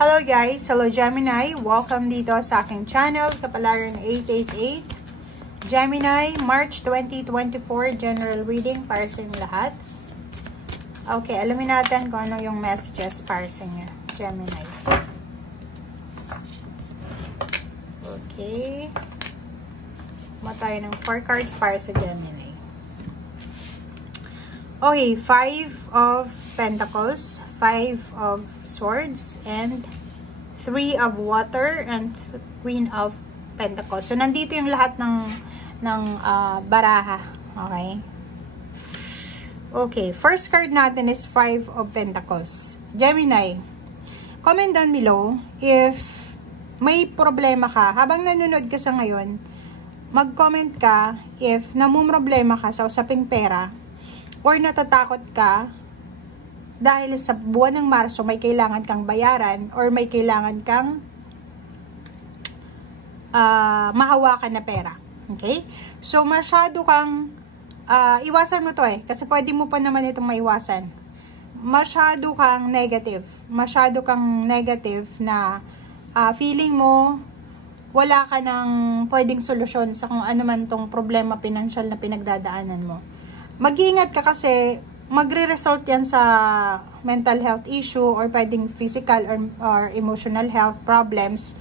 Hello guys! Hello Gemini! Welcome dito sa aking channel, Kapalaran 888. Gemini, March 2024 General Reading para sa inyo lahat. Okay, alamin natin kung ano yung messages para sa inyo, Gemini. Okay. Tayo ng 4 cards para sa Gemini. Okay, 5 of Pentacles, 5 of Swords, and 3 of Water, and Queen of Pentacles. So, nandito yung lahat ng baraha. Okay? Okay, first card natin is 5 of Pentacles. Gemini, comment down below if may problema ka. Habang nanonood ka sa ngayon, mag-comment ka if namumroblema ka sa usaping pera or natatakot ka dahil sa buwan ng Marso may kailangan kang bayaran or may kailangan kang mahawakan na pera. Okay? So, masyado kang iwasan mo to kasi pwede mo pa naman itong maiwasan. Masyado kang negative. Masyado kang negative na feeling mo wala ka ng pwedeng solusyon sa kung ano man tong problema pinansyal na pinagdadaanan mo. Mag-iingat ka kasi magre-result yan sa mental health issue or pwedeng physical or emotional health problems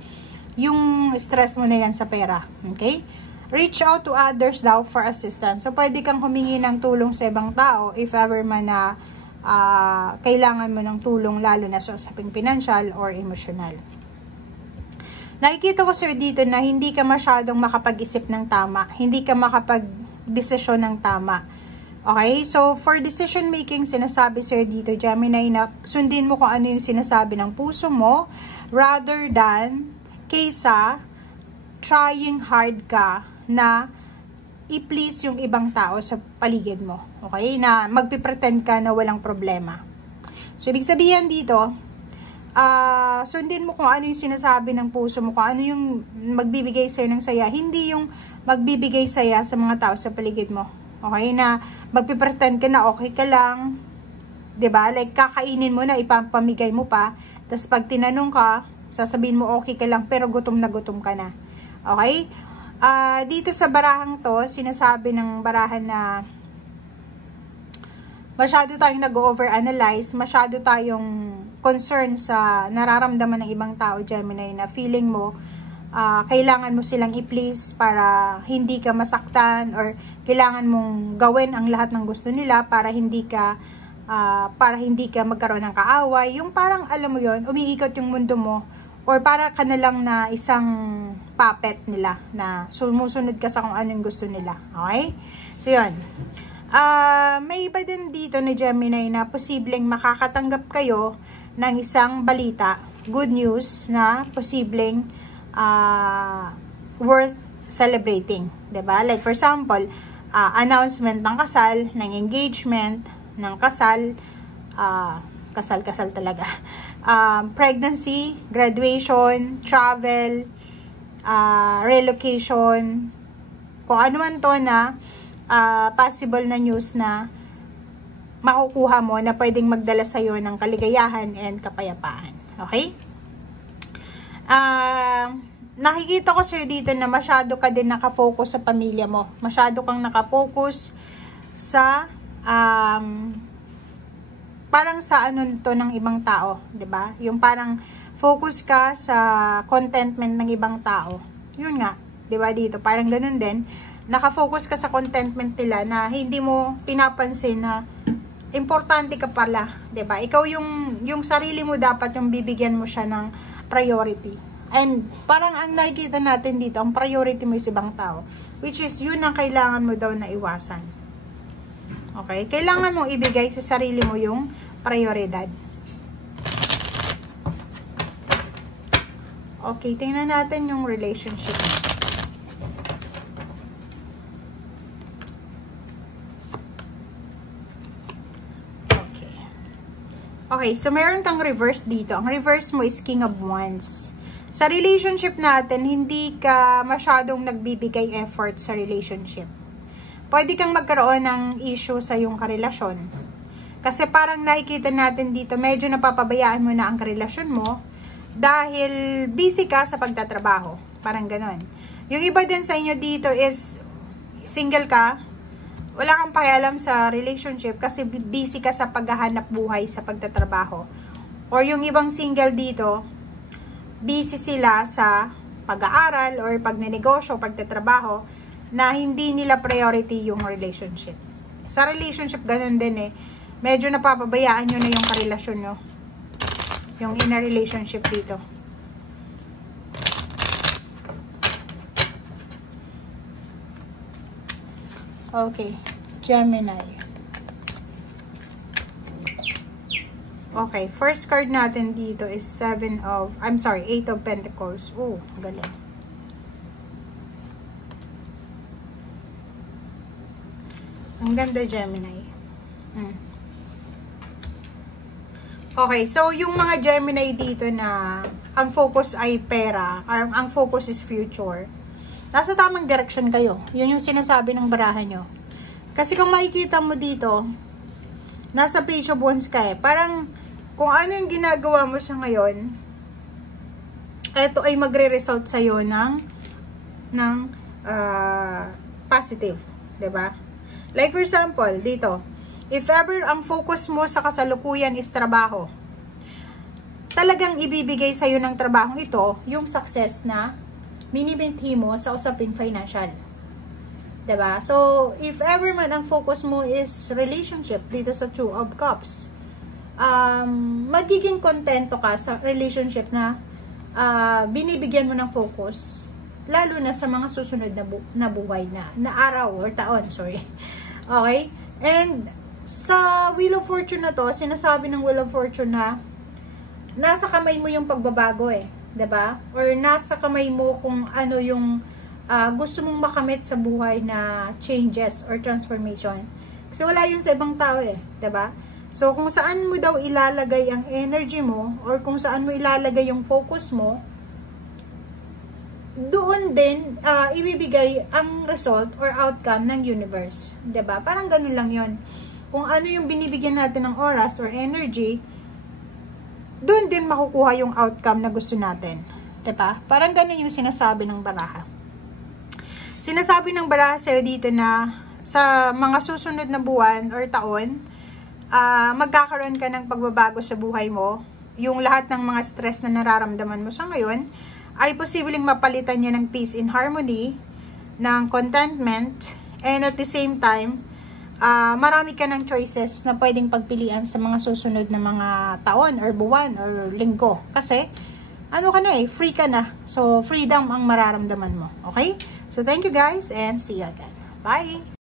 yung stress mo na yan sa pera. Okay? Reach out to others daw for assistance. So, pwede kang humingi ng tulong sa ibang tao if ever man na kailangan mo ng tulong lalo na sa usaping financial or emotional. Nakikita ko sir dito na hindi ka masyadong makapag-isip ng tama. Hindi ka makapag-desisyon ng tama. Okay? So, for decision making, sinasabi sir dito, Gemini, na sundin mo kung ano yung sinasabi ng puso mo rather than kaysa trying hard ka na i-please yung ibang tao sa paligid mo. Okay? Na magpipretend ka na walang problema. So, ibig sabihin dito, sundin mo kung ano yung sinasabi ng puso mo, kung ano yung magbibigay sa'yo ng saya, hindi yung magbibigay saya sa mga tao sa paligid mo. Okay? Na magpipretend ka na okay ka lang, 'di ba? Like kakainin mo na, ipapamigay mo pa, tapos pag tinanong ka, sasabihin mo okay ka lang pero gutom na gutom ka na. Okay? Dito sa barahang to, sinasabi ng barahan na masyado tayong nag-overanalyze, masyado tayong concern sa nararamdaman ng ibang tao, Gemini, na feeling mo kailangan mo silang i-please para hindi ka masaktan or kailangan mong gawin ang lahat ng gusto nila para hindi ka magkaroon ng kaaway. Yung parang alam mo yon, umiikot yung mundo mo or para ka na lang na isang puppet nila na sumusunod ka sa kung ano yung gusto nila. Okay? So yun. May iba din dito ni Gemini na posibleng makakatanggap kayo ng isang balita, good news na posibleng worth celebrating, 'di ba? Like for example, announcement ng kasal, ng engagement, ng kasal, kasal talaga. Pregnancy, graduation, travel, relocation, kung ano man to na possible na news na makukuha mo na pwedeng magdala sa'yo ng kaligayahan and kapayapaan. Okay? Nakikita ko sa'yo dito na masyado ka din nakafocus sa pamilya mo. Masyado kang nakafocus sa parang sa ano to ng ibang tao, 'di ba? Yung parang focus ka sa contentment ng ibang tao. Yun nga, 'di ba dito? Parang ganoon din. Nakafocus ka sa contentment nila na hindi mo pinapansin na importante ka pala, 'di ba? Ikaw yung sarili mo dapat yung bibigyan mo siya ng priority. And parang ang nakikita natin dito, ang priority mo is ibang tao, which is yun ang kailangan mo daw na iwasan. Okay? Kailangan mong ibigay sa sarili mo yung prioridad. Okay, tingnan natin yung relationship. Okay, so meron kang reverse dito. Ang reverse mo is King of Wands. Sa relationship natin, hindi ka masyadong nagbibigay effort sa relationship. Pwede kang magkaroon ng issue sa iyong karelasyon. Kasi parang nakikita natin dito, medyo napapabayaan mo na ang karelasyon mo dahil busy ka sa pagtatrabaho. Parang ganon. Yung iba din sa inyo dito is single ka, wala kang pakialam sa relationship kasi busy ka sa paghahanap buhay sa pagtatrabaho. Or yung ibang single dito, busy sila sa pag-aaral or pagnenegosyo, pagtatrabaho, na hindi nila priority yung relationship. Sa relationship, ganun din eh. Medyo napapabayaan nyo na yung karelasyon nyo. Yung in a relationship dito. Okay. Gemini. Okay. First card natin dito is 8 of Pentacles. Oh, galing. Ang ganda, Gemini. Okay, so yung mga Gemini dito na ang focus ay pera, ang focus is future. Nasa tamang direction kayo. Yun yung sinasabi ng barahan nyo. Kasi kung makikita mo dito, nasa Page of Wands ka eh. Parang kung ano yung ginagawa mo sa ngayon, ito ay magre-result sa'yo ng positive. 'Di ba? Like for example, dito, if ever ang focus mo sa kasalukuyan is trabaho, talagang ibibigay sa'yo ng trabaho ito yung success na minibinti mo sa usaping financial. 'Di ba? So, if ever man ang focus mo is relationship dito sa Two of Cups, magiging kontento ka sa relationship na binibigyan mo ng focus, lalo na sa mga susunod na buhay na araw or taon, sorry. Okay? And sa Wheel of Fortune na to, sinasabi ng Wheel of Fortune na nasa kamay mo yung pagbabago eh. 'Di ba? Or nasa kamay mo kung ano yung gusto mong makamit sa buhay na changes or transformation. Kasi wala yun sa ibang tao eh. 'Di ba? So, kung saan mo daw ilalagay ang energy mo or kung saan mo ilalagay yung focus mo, doon din ibibigay ang result or outcome ng universe. 'Di ba? Parang ganun lang yun. Kung ano yung binibigyan natin ng oras or energy, doon din makukuha yung outcome na gusto natin. 'Di ba? Parang ganun yung sinasabi ng baraha. Sinasabi ng baraha sa'yo dito na sa mga susunod na buwan or taon, magkakaroon ka ng pagbabago sa buhay mo. Yung lahat ng mga stress na nararamdaman mo sa ngayon ay posibleng mapalitan niya ng peace and harmony, ng contentment, and at the same time, marami ka ng choices na pwedeng pagpilian sa mga susunod na mga taon or buwan or linggo. Kasi, ano ka na eh, free ka na. So, freedom ang mararamdaman mo. Okay? So, thank you guys and see you again. Bye!